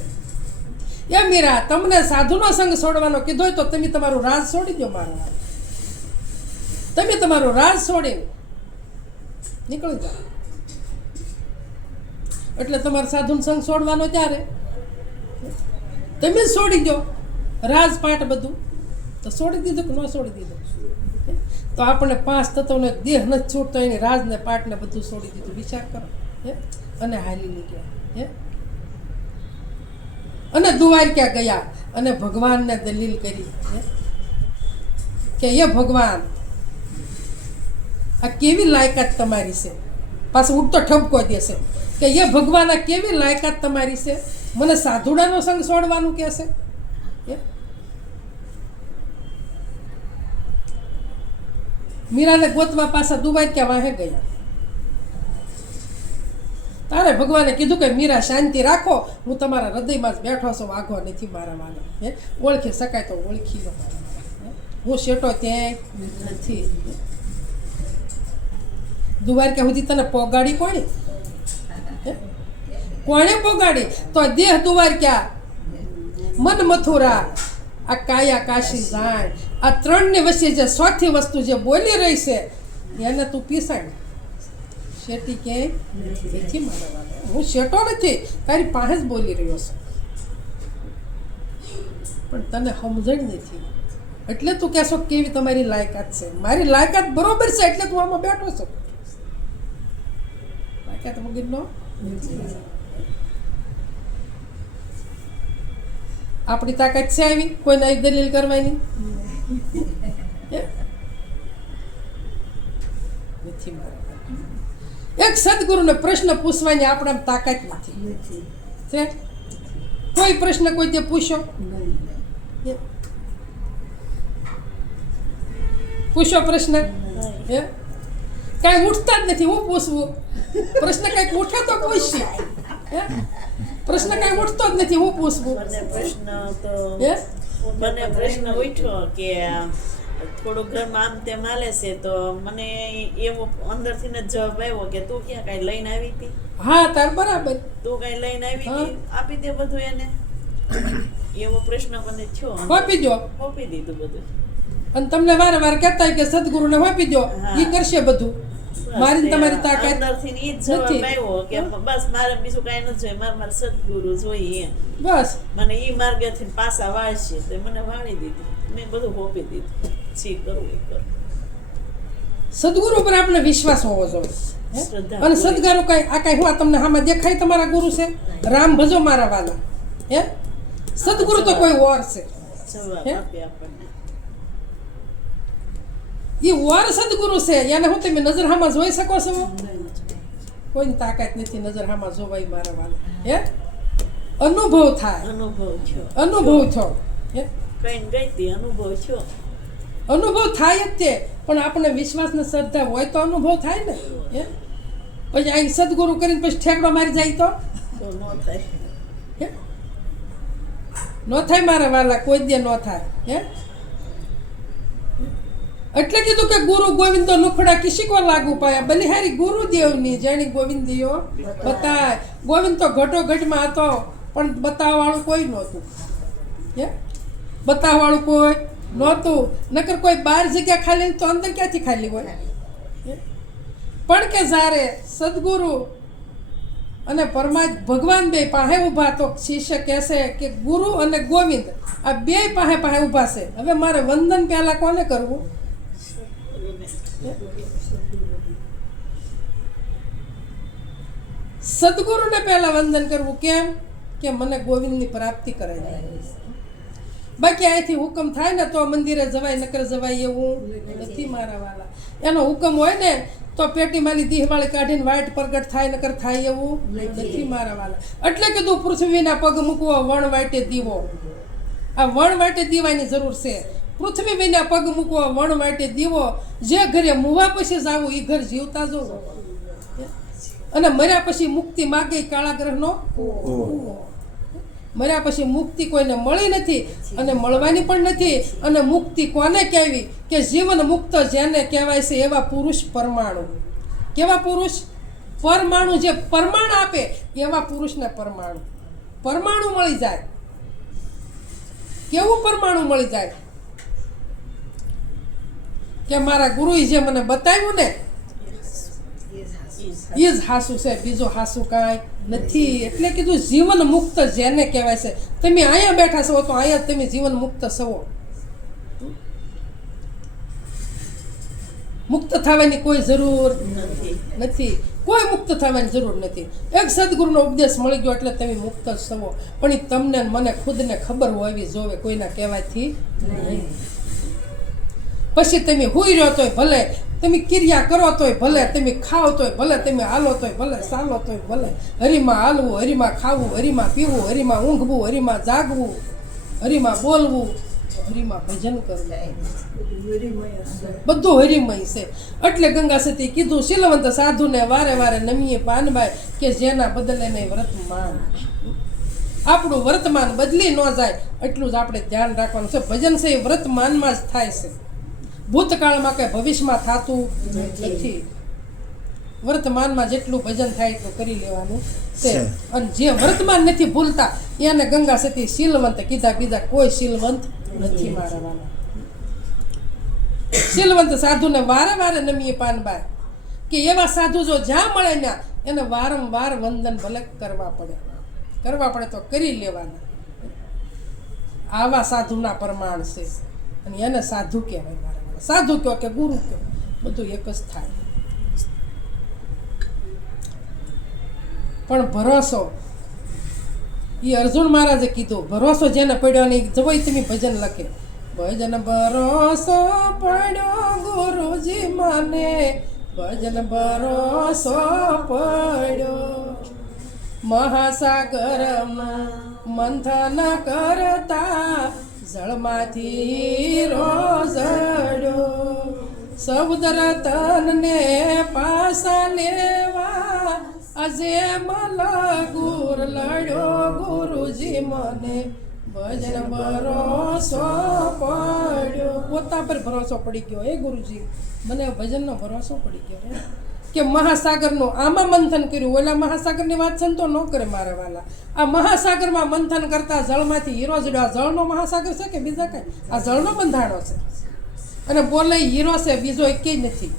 એ મીરા, તમને સાધુનો સંગ છોડવાનો કીધો હોય તો તમે તમારું રાજ છોડી દો મારા. તમે તમારું રાજ છોડીને નીકળી જાઓ. એટલે તમારે સાધુનો સંગ છોડવાનો ત્યારે તમે જ છોડી દો રાજપાટ બધું. તો છોડી દીધું કે ન છોડી દીધું? તો આપણે 5 તત્વોને દેહ નથી છૂટતો, એની રાજને પાટને બધું છોડી દીધું. વિચાર કરો. અને હાલી નીકળ્યા. અને દ્વારકા ગયા અને ભગવાનને દલીલ કરી કે એ ભગવાન, આ કેવી લાયકાત તમારી છે. પાછું ઉઠતો ઠપકો દેશે કે એ ભગવાન, આ કેવી લાયકાત તમારી છે, મને સાધુડાનો સંગ છોડવાનું કહેશે. મીરાને ગોતવા પાછા દ્વારકા વાહે ગયા. તારે ભગવાને કીધું કે મીરા શાંતિ રાખો, હું તમારા હૃદયમાં જ બેઠો છું, વાઘો નથી મારા વાલા. ઓળખી શકાય તો ઓળખી લો. હું શેટો ત્યાં નથી. દ્વારકા સુધી તને પોગાડી કોણે? કોણે પોગાડી? તો દેહ દ્વારકા, મન મથુરા, આ કાયા કાશી જાણ, આ 3ની વચ્ચે જે ચોથી વસ્તુ જે બોલી રહી છે એને તું પીસાડ. શેટી ક્યાંય નથી મારા વાલા. હું શેટો નથી, તારી પાસે જ બોલી રહ્યો છું, પણ તને સમજણ નથી. એટલે તું કહેશો કેવી તમારી લાયકાત છે. મારી લાયકાત બરોબર છે એટલે તું આમાં બેઠો છો. લાયકાત વગરનો આપણી તાકાત છે આવી કોઈને આવી દલીલ કરવાની નથી મારા. એક સદગુરુને પ્રશ્ન પૂછવાની આપણા તાકાત નથી. કોઈ પ્રશ્ન કોઈ તે પૂછો પૂછો પ્રશ્ન હે કાંઈ ઉઠતા જ નથી. હું પૂછવું પ્રશ્ન કાંઈક ઉઠે તો પૂછીએ. હે પ્રશ્ન કાંઈ ઉઠતો જ નથી. હું પૂછવું મને પ્રશ્ન ઉઠ્યો કે થોડું ઘરમાં આમ તેમ હાલે છે તો મને એવો અંદરથી જ જવાબ આવ્યો કે તું ક્યાં કાંઈ લઈને આવી હતી? હા તાર બરાબર. તું કાંઈ લઈને આવી હતી? આપી દે બધું એને. એવો પ્રશ્ન મને થયો. આપી દો. આપી દીધું બધું. અને તમને વારે વારે કહેતા કે સદગુરુને આપી દો, એ કરશે બધું. મારી તમારી તાકાત અંદરથી ઈ જ જવાબ આવ્યો કે બસ મારે બીજું કાંઈ નથી જોઈએ, મારે સદગુરુ જોઈએ એમ. બસ મને ઈ માર્ગેથી પાછા વાળશે તો મને વાળી દીધું. મેં બધું હોપી દીધું. જી કરું એ કરું. સદગુરુ પર આપણે વિશ્વાસ હોવો જોઈએ. શ્રદ્ધા અને સદગુરુ કઈ આ કઈ હું તમને હામાં દેખાય તમારા ગુરુ છે? રામ ભજો મારા વાલા. હે સદગુરુ તો કોઈ ઓર છે. જવાબ આપે આપણને. એ ઓર સદગુરુ છે. એને હું તમે નજર હામાં જોઈ શકો છો? કોઈની તાકાત નથી નજર હામાં જોવાય મારા વાલા. હે અનુભવ થાય. અનુભવ થયો. હે કઈ ગઈ અનુભવ થયો. અનુભવ થાય જ તે, પણ આપણે વિશ્વાસ ને શ્રદ્ધા હોય તો અનુભવ થાય ને. હે પછી અહીં સદગુરુ કરીને પછી ઠેકડો મારી જાય તો ન થાય. હે ન થાય મારા વાલા, કોઈ દે ન થાય. હે એટલે કીધું કે ગુરુ ગોવિંદો લુખડા કિસી કો લાગુ પાયા, બલિહારી ગુરુદેવની જેણી ગોવિંદીઓ બતાય. ગોવિંદ તો ઘટો ઘટમાં હતો, પણ બતાવવા વાળું કોઈ નહોતું. હે બતાવવા વાળું કોઈ નહોતું. નકર કોઈ 12 જગ્યા ખાલી તો અંદર ક્યાંથી ખાલી હોય? પણ કે જ્યારે સદગુરુ અને ભગવાન બે પાસે ઊભા તો શિષ્ય કહેશે કે ગુરુ અને ગોવિંદ આ બે પાસે ઊભા છે. હવે મારે વંદન પહેલા કોને કરવું? સદગુરુને પહેલા વંદન કરવું. કેમ કે મને ગોવિંદની પ્રાપ્તિ કરાય. બાકી અહીંથી હુકમ થાય ને તો મંદિરે જવાય, નકર જવાય એવું નથી મારા વાલા. એનો હુકમ હોય ને તો પેટીમાંની દીહવાળી કાઢીને વાઈટ પ્રગટ થાય, નકર થાય એવું નથી મારા વાલા. એટલે કીધું પૃથ્વીના પગ મૂકવો વણ વાટે દીવો. આ વણ વાટે દીવાની જરૂર છે. પૃથ્વી વિના પગ મૂકવો વણ વાટે દીવો. જે ઘરે મુવા પછી જાવું એ ઘર જીવતા જોવો. અને મર્યા પછી મુક્તિ માગે કાળા ગ્રહનો કૂવો. મર્યા પછી મુક્તિ કોઈને મળી નથી અને મળવાની પણ નથી. અને મુક્તિ કોને કહેવી? કે જીવન મુક્ત જેને કહેવાય છે એવા પુરુષ પરમાણુ. કેવા પુરુષ? પરમાણુ. જે પરમાણ આપે એવા પુરુષને પરમાણુ મળી જાય. કેવું પરમાણુ મળી જાય? કે મારા ગુરુએ જે મને બતાવ્યું ને એ જ હાસુ છે, બીજો હાસુ કાંઈ નથી. એટલે કીધું જીવન મુક્ત જેને કહેવાય છે. તમે અહીંયા બેઠા છો તો અહીંયા તમે જીવન મુક્ત છો. મુક્ત થવાની કોઈ જરૂર નથી. કોઈ મુક્ત થવાની જરૂર નથી. એક સદગુરુનો ઉપદેશ મળી ગયો એટલે તમે મુક્ત છો. પણ એ તમને મને ખુદને ખબર હોવી જોવે, કોઈના કહેવાથી નહીં. પછી તમે હુઈ રહ્યો તોય ભલે, તમે ક્રિયા કરો તોય ભલે, તમે ખાઓ તોય ભલે, તમે હાલો તોય ભલે, ચાલો તોય ભલે. હરીમાં હાલવું, હરીમાં ખાવું, હરીમાં પીવું, હરીમાં ઊંઘવું, હરીમાં જાગવું, હરીમાં બોલવું, હરીમાં ભજન કરવું, બધું હરિમય છે. એટલે ગંગા સતી કીધું શીલવંત સાધુને વારે વારે નમીએ પાનબાઈ કે જેના બદલે નહીં વર્તમાન. આપણું વર્તમાન બદલી ન જાય એટલું જ આપણે ધ્યાન રાખવાનું છે. ભજન છે એ વર્તમાનમાં જ થાય છે. ભૂતકાળમાં કે ભવિષ્યમાં થતું નથી. વર્તમાનમાં જેટલું ભજન થાય એટલું કરી લેવાનું છે. અને જે વર્તમાન નથી ભૂલતા એને ગંગા સતી શીલવંત કીધા. બીજા કોઈ શીલવંત નથી મારા વાલા. શીલવંત સાધુને વારે વારે નમીએ પાનબાઈ કે એવા સાધુ જો જ્યાં મળે ને એને વારંવાર વંદન ભલે કરવા પડે તો કરી લેવાના. આવા સાધુના પ્રમાણ છે. અને એને સાધુ કહેવાય મારા. સાધુ કહો કે ગુરુ કહો, બધું એક જ થાય. પણ ભરોસો એ અર્જુન મહારાજે કીધું, ભરોસો જેને પડ્યો ને જવાય તમે ભજન લખે. ભજન ભરોસો પડ્યો ગુરુજી મને, ભજન ભરોસો પડ્યો મહાસાગરમાં મંથન કરતા જળમાંથી હીરો જડ્યો સૌદર તનને પાસા લેવા આજે મલગુર લડ્યો ગુરુજી મને ભજન ભરોસો પડ્યો પોતા પર ભરોસો પડી ગયો હે ગુરુજી મને ભજનનો ભરોસો પડી ગયો હે કે મહાસાગરનું આમાં મંથન કર્યું ઓલા મહાસાગરની વાત સંતો ન કરે મારા વાલા આ મહાસાગરમાં મંથન કરતા જળમાંથી હીરો જડ્યો આ જળનો મહાસાગર છે કે બીજા કઈ આ જળનો બંધાણો છે અને બોલે હીરો છે બીજો એકેય નથી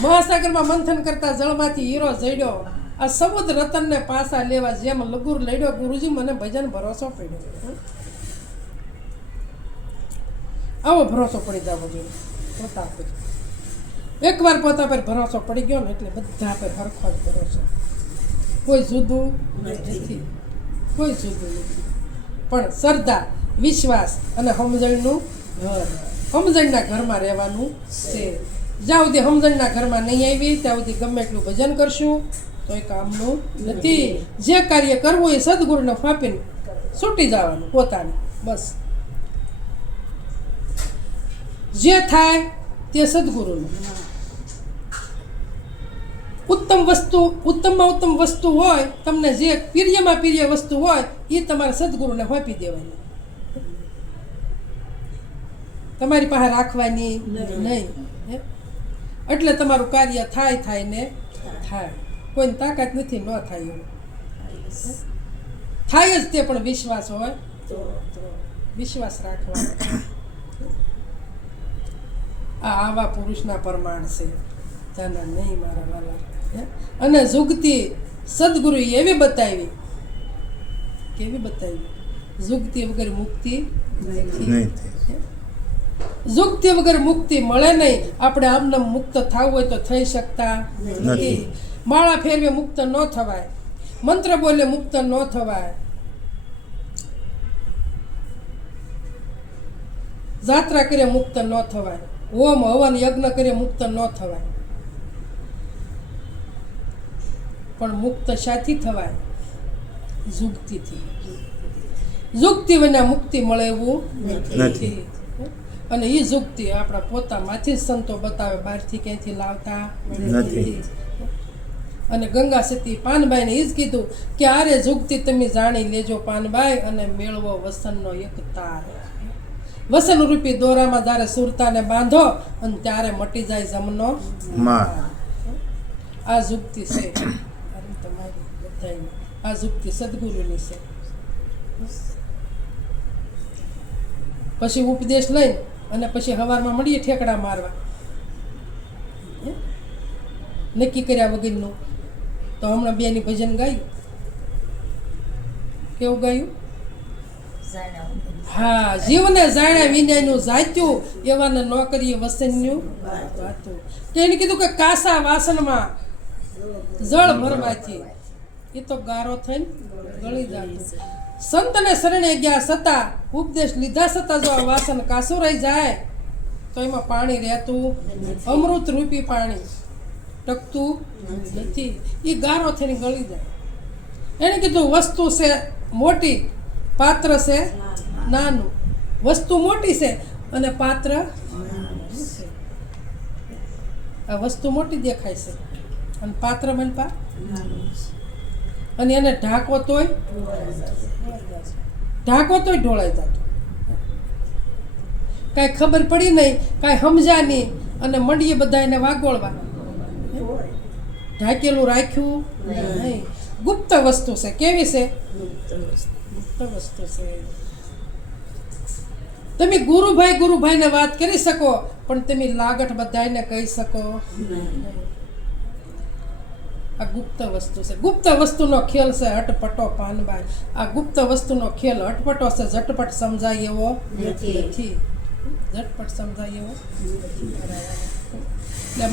મહાસાગરમાં મંથન કરતા જળમાંથી હીરો જડ્યો આ સબુદ રતનને પાસા લેવા જેમ લગુર લડ્યો ગુરુજી મને ભજન ભરોસો પડ્યો આવો ભરોસો પડી જવો જોઈએ પોતા પર એકવાર પોતા પર ભરોસો પડી ગયો ને એટલે બધા પર હરખો જ ભરોસો કોઈ જુદું નથી કોઈ જુદું નથી પણ શ્રદ્ધા વિશ્વાસ અને સમજણનું ઘર સમજણના ઘરમાં રહેવાનું છે જ્યાં સુધી સમજણના ઘરમાં નહીં આવી ત્યાં સુધી ગમે એટલું ભજન કરશું તો એ કામનું નથી જે કાર્ય કરવું એ સદગુરુને ફાંપીને છૂટી જવાનું પોતાને બસ જે થાય તે સદગુરુનું ઉત્તમમાં ઉત્તમ વસ્તુ હોય તમને જે પ્રિયમાં પ્રિય વસ્તુ હોય એ તમારે સદગુરુને ફાંપી દેવાની તમારી પાસે રાખવાની નહીં એટલે તમારું કાર્ય થાય ને થાય કોઈની તાકાત નથી ન થાય એવું થાય જ તે પણ વિશ્વાસ હોય તો વિશ્વાસ રાખવાનો આવા પુરુષના પ્રમાણ છે જાના નહીં મારા વાલા અને જુગતી સદગુરુ એવી બતાવી કેવી બતાવી જુગતી વગર મુક્તિ નથી જુગતી વગર મુક્તિ મળે નહીં આપણે આમને મુક્ત થવું હોય તો થઈ શકતા નથી માળા ફેરવે મુક્ત ન થવાય મંત્ર બોલે મુક્ત ન થવાય જાત્રા કરે મુક્ત ન થવાય હોમ હવન યજ્ઞ કરે મુક્ત ન થવાય પણ મુક્ત શાથી થવાય જુગતીથી જુગતી વિના મુક્તિ મળે એવું નથી અને એ જુગતી આપણા પોતામાંથી જ સંતો બતાવે બહારથી ક્યાંથી લાવતા નથી અને ગંગા સતી પાનબાઈને એ જ કીધું કે આરે જુગતી તમે જાણી લેજો પાનબાઈ અને મેળવો વસનનો એક તાર વસન રૂપી દોરામાં જ્યારે સુરતાને બાંધો અને ત્યારે મટી જાય જમનો આ જુગતી છે તમારી બધાની આ જુગતી સદગુરુની છે પછી ઉપદેશ લઈને અને પછી હવારમાં મળીએ ઠેકડા મારવા નક્કી કર્યા વગરનું તો હમણાં બેની ભજન ગાયું કેવું ગાયું હા જીવને જાણ્યા વિનયનું જાત્યું એવાને ન કરીએ વસન્યું વાતું એને કીધું કે કાસા વાસણમાં જળ ભરવાથી એ તો ગારો થઈને ગળી જતું સંતને શરણે ગયા છતાં ઉપદેશ લીધા છતાં જો આ વાસણ કાસું રહી જાય તો એમાં પાણી રહેતું અમૃત રૂપી પાણી ટકતું નથી એ ગારો થઈને ગળી જાય એને કીધું વસ્તુ છે મોટી પાત્ર છે નાનું વસ્તુ મોટી છે અને પાત્ર આ વસ્તુ મોટી દેખાય છે અને પાત્ર બનપા અને એને ઢાંકો તોય ઢોળાઈ જતો કાંઈ ખબર પડી નહીં કાંઈ સમજા નહીં અને મંડીએ બધા એને વાગોળવા ઢાંકેલું રાખ્યું નહીં ગુપ્ત વસ્તુ છે કેવી છે ગુપ્ત વસ્તુ છે તમે ગુરુભાઈને વાત કરી શકો પણ તમે લાગટ બધાને કહી શકો આ ગુપ્ત વસ્તુ છે ગુપ્ત વસ્તુનો ખેલ છે હટપટો પાનબાઈ આ ગુપ્ત વસ્તુનો ખેલ હટપટો છે ઝટપટ સમજાય એવો નથી ઝટપટ સમજાય એવો એટલે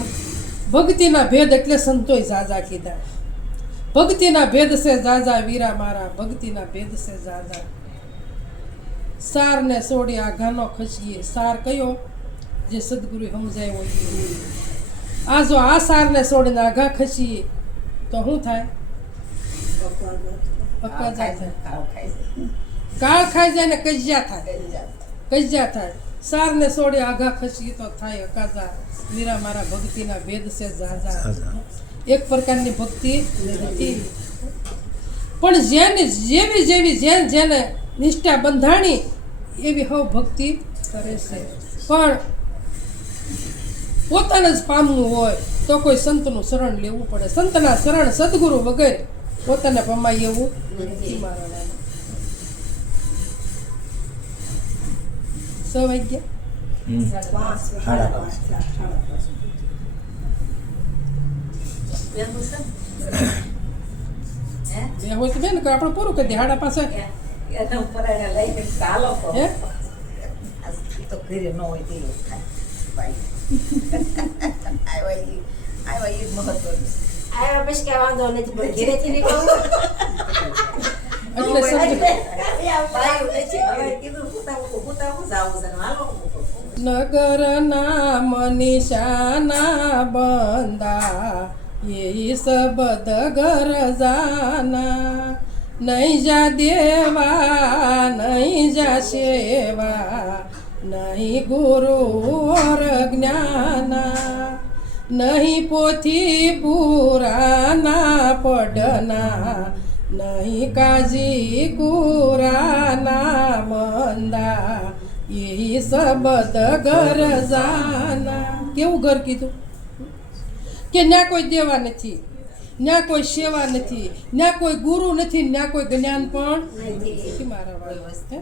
ભક્તિના ભેદ એટલે સંતોય જાજા કીધા ભક્તિના ભેદ છે જાજા વીરા મારા ભક્તિના ભેદ છે જાજા સારને છોડી આઘાનો ખસીએ સાર કયો જે સદગુરુ સમજાય હોય આ જો આ સારને છોડીને આઘા ખસીએ તો શું થાય પક્કા જાય કાળ ખાઈ જાય ને કજિયા થાય સાર ને સોડે આઘા ખસી તો થાય અકાજા મીરા મારા ભક્તિના ભેદ છે ઝાઝા એક પ્રકારની ભક્તિ નથી પણ જેવી જેને નિષ્ઠા બંધાણી એવી હવ ભક્તિ કરે છે પણ પોતાને જ પામવું હોય તો કોઈ સંતનું શરણ લેવું પડે સંતના શરણ સદગુરુ વગર પોતાને પમાય એવું નથી મારા સવાઈ ગયા હોય તો બેન કે આપણે પૂરું કરી દે 5:30 હે તો ઘરે ન હોય તે આવ્યા એ મહત્વનું આવ્યા પછી કઈ વાંધો નથી પણ ઘરેથી નીકળવું એટલે સમજ નગરના મનીષાના બંદા એ સબદ ઘર જાના નહીં જા દેવા નહીં જા સેવા નહીં ગુરુ ઓર જ્ઞાના નહીં પોથી પુરાના પડના નહીં કાજી કુરાના મંદા એ સબદ ઘર જાના કેવું ઘર કીધું કે ના કોઈ દેવા નથી ના કોઈ સેવા નથી ના કોઈ ગુરુ નથી ના કોઈ જ્ઞાન પણ નથી મારા વાળા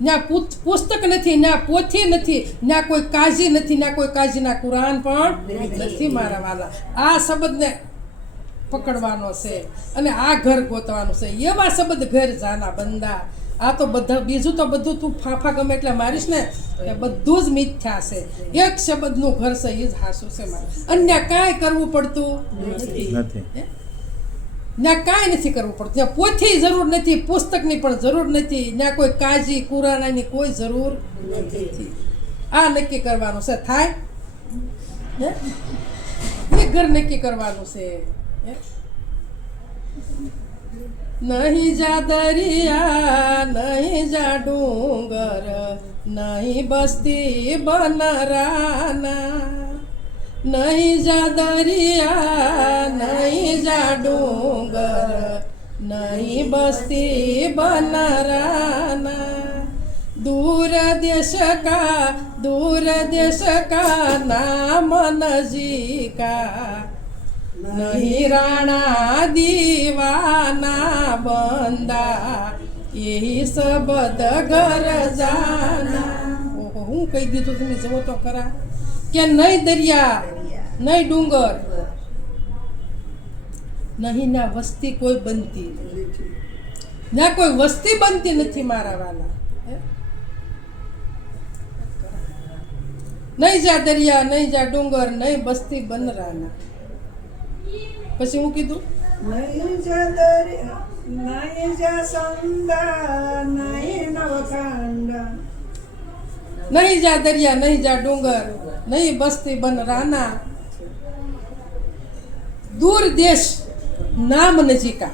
ના પુસ્તક નથી ના પોથી નથી ના કોઈ કાજી નથી ના કોઈ કાજીના કુરાન પણ નથી મારા વાલા આ શબ્દને પકડવાનો છે અને આ ઘર ગોતવાનું છે એવા શબ્દ ઘર જાના બંદા આ તો બધા બીજું તો બધું તું ફાફા ગમે એટલે મારીશ ને એ બધું જ મિથ્યા છે એક શબ્દનું ઘર છે એ જ હાસું છે મારે અન્ય કાંઈ કરવું પડતું નથી ના કાંઈ નથી કરવું પડતું ત્યાં પોથી જરૂર નથી પુસ્તકની પણ જરૂર નથી ના કોઈ કાજી કુરાનાની કોઈ જરૂર નથી આ નક્કી કરવાનું છે થાય એ ઘર નક્કી કરવાનું છે નહીં જા દરિયા નહીં જા ડુંગર નહીં બસ્તી બનરાના નહીં જા દરિયા નહીં જા ડુંગર નહીં બસ્તી બનરાના दूर देश का नाम नजीका नहीं राणा दीवाना બંદા यही શબ્દ ઘર જાના ઓહો હું કહી દીધું તમે જવો તો ખરા કે નહીં દરિયા નહીં ડુંગર નહીં ના વસ્તી કોઈ બનતી ના કોઈ વસ્તી બનતી નથી મારા વાલા નહીં જા દરિયા નહીં જા ડુંગર નહીં બસ્તી બનરાના પછી હું કીધું નહીં જા દરિયા નહીં જા સંદા નહીં નવખંડા નહીં જા દરિયા નહીં જા ડુંગર નહીં બસ્તી બનરાના દૂર દેશ નામ નજીકા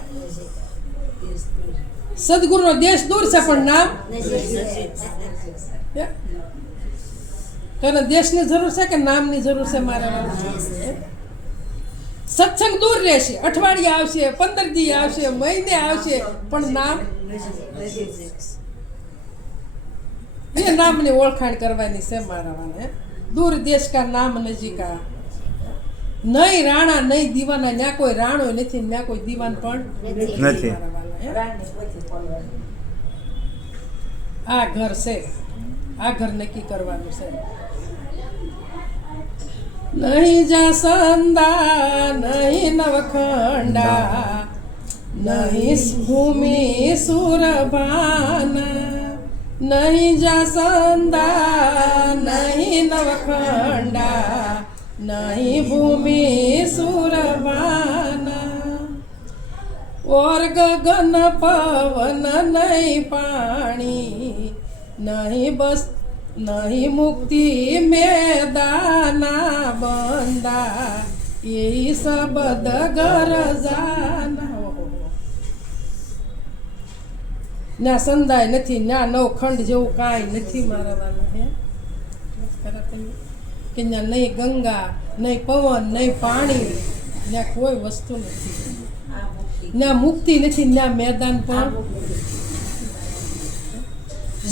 સદગુરુનો દેશ દૂર છે પણ નામ તને દેશની જરૂર છે કે નામની જરૂર છે મારા સત્સંગ દૂર રહેશે અઠવાડિયે આવશે 15 દી આવશે મહિને આવશે પણ નામ એ નામની ઓળખાણ કરવાની છે મારા વાળા દૂર દેશ કા નામ નજીકા નહીં રાણા નહીં દીવાના ત્યાં કોઈ રાણો નથી ત્યાં કોઈ દીવાન પણ નથી આ ઘર છે આ ઘર નક્કી કરવાનું છે નહીં જા સંદા નહીં નવખંડા નહીં ભૂમિ સુરભાના નહીં જા સંદા નહીં નવખંડા નહીં ભૂમિ સુરભાના ઓર ગગન પવન નહીં પાણી નહીં બસ નહીં મુક્તિ મેદાના બંદા એ શબ્દ ઘર જાના ના સંદાય નથી, ના નવખંડ જેવું કાંઈ નથી મારા વાલા. હે ખરા તમે કે ત્યાં નહીં ગંગા, નહીં પવન, નહીં પાણી, ત્યાં કોઈ વસ્તુ નથી. ત્યાં મુક્તિ નથી, ત્યાં મેદાન પણ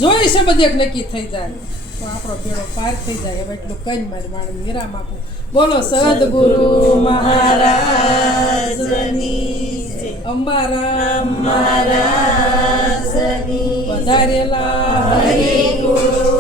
જોઈ છે બધે નક્કી થઈ જાય તો આપણો બેડો પાર થઈ જાય. હવે એટલું કઈ મારી વાણી વિરામ આપું. બોલો સદગુરુ મહારાજની, અંબારામ મહારાજની, પધારેલા હરિ ગુરુ